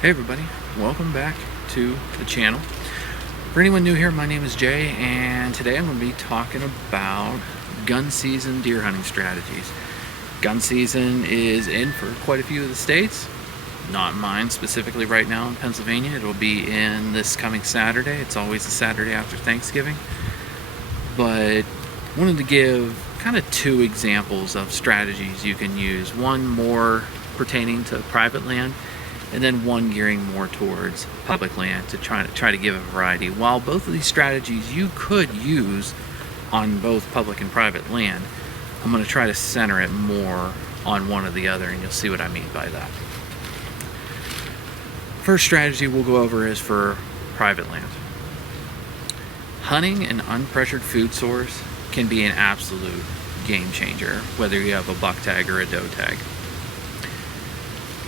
Hey everybody, welcome back to the channel. For anyone new here, my name is Jay, and today I'm going to be talking about gun season deer hunting strategies. Gun season is in for quite a few of the states, not mine specifically right now in Pennsylvania. It'll be in this coming Saturday. It's always the Saturday after Thanksgiving. But I wanted to give kind of two examples of strategies you can use. One more pertaining to private land, and then one gearing more towards public land to try to give a variety. While both of these strategies you could use on both public and private land, I'm going to try to center it more on one or the other, and you'll see what I mean by that. First strategy we'll go over is for private land. Hunting an unpressured food source can be an absolute game changer, whether you have a buck tag or a doe tag.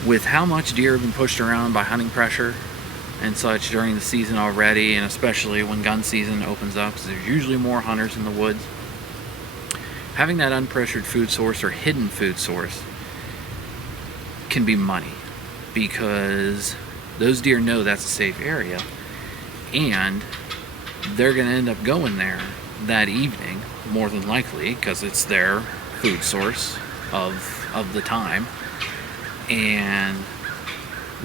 With how much deer have been pushed around by hunting pressure and such during the season already, and especially when gun season opens up, because there's usually more hunters in the woods, having that unpressured food source or hidden food source can be money, because those deer know that's a safe area, and they're going to end up going there that evening, more than likely, because it's their food source of the time. And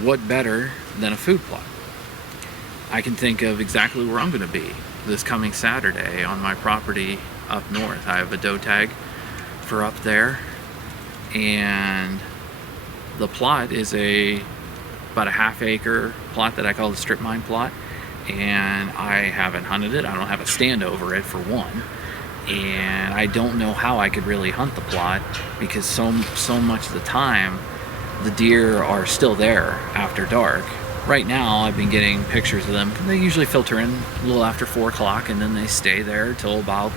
what better than a food plot? I can think of exactly where I'm going to be this coming Saturday on my property up north. I have a doe tag for up there, and the plot is about a half-acre plot that I call the strip mine plot, and I haven't hunted it. I don't have a stand over it, for one, and I don't know how I could really hunt the plot, because so much of the time the deer are still there after dark. Right now I've been getting pictures of them. They usually filter in a little after 4 o'clock, and then they stay there till about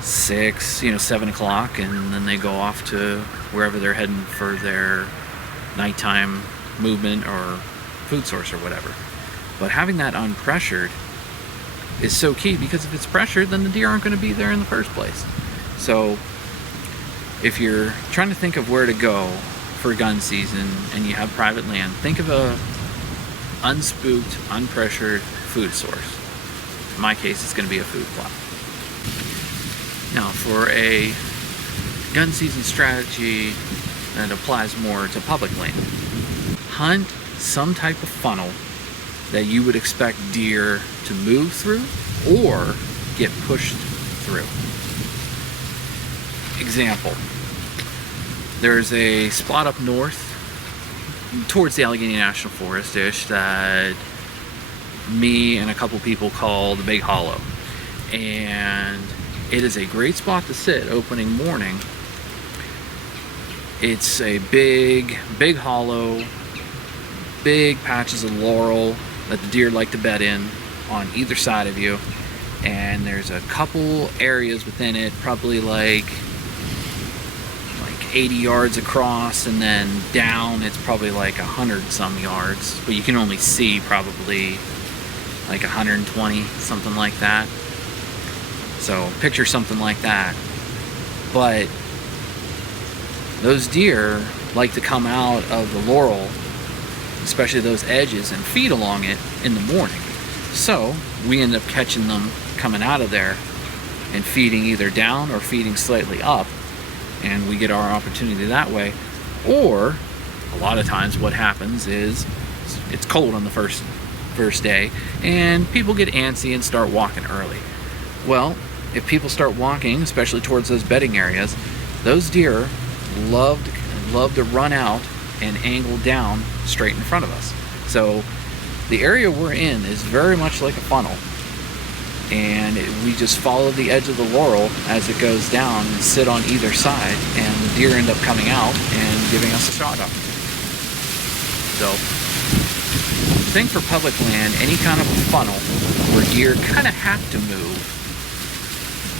7 o'clock, and then they go off to wherever they're heading for their nighttime movement or food source or whatever. But having that unpressured is so key, because if it's pressured, then the deer aren't going to be there in the first place. So if you're trying to think of where to go for gun season and you have private land, think of a unspooked, unpressured food source. In my case, it's going to be a food plot. Now, for a gun season strategy that applies more to public land, hunt some type of funnel that you would expect deer to move through or get pushed through. Example: there's a spot up north towards the Allegheny National Forest-ish that me and a couple people call the Big Hollow, and it is a great spot to sit opening morning. It's a big hollow, big patches of laurel that the deer like to bed in on either side of you, and there's a couple areas within it, probably like 80 yards across, and then down it's probably like 100 some yards, but you can only see probably like 120, something like that. So picture something like that. But those deer like to come out of the laurel, especially those edges, and feed along it in the morning. So we end up catching them coming out of there and feeding either down or feeding slightly up, and we get our opportunity that way. Or a lot of times what happens is it's cold on the first day, and people get antsy and start walking early. Well, if people start walking, especially towards those bedding areas, those deer love to run out and angle down straight in front of us. So the area we're in is very much like a funnel, and we just follow the edge of the laurel as it goes down and sit on either side, and the deer end up coming out and giving us a shot opportunity. So think for public land, any kind of a funnel where deer kind of have to move,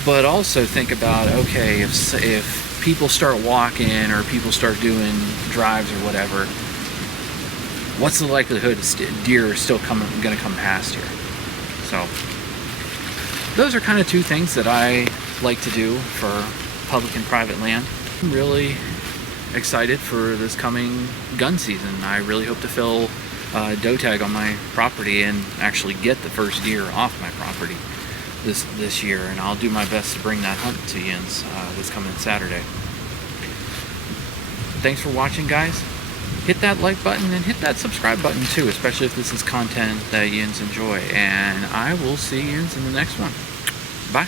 but also think about, okay, if people start walking or people start doing drives or whatever, what's the likelihood deer are still going to come past here? So those are kind of two things that I like to do for public and private land. I'm really excited for this coming gun season. I really hope to fill doe tag on my property and actually get the first deer off my property this year, and I'll do my best to bring that hunt to Yins this coming Saturday. Thanks for watching, guys. Hit that like button and hit that subscribe button too, especially if this is content that Yins enjoy, and I will see Yins in the next one. Bye.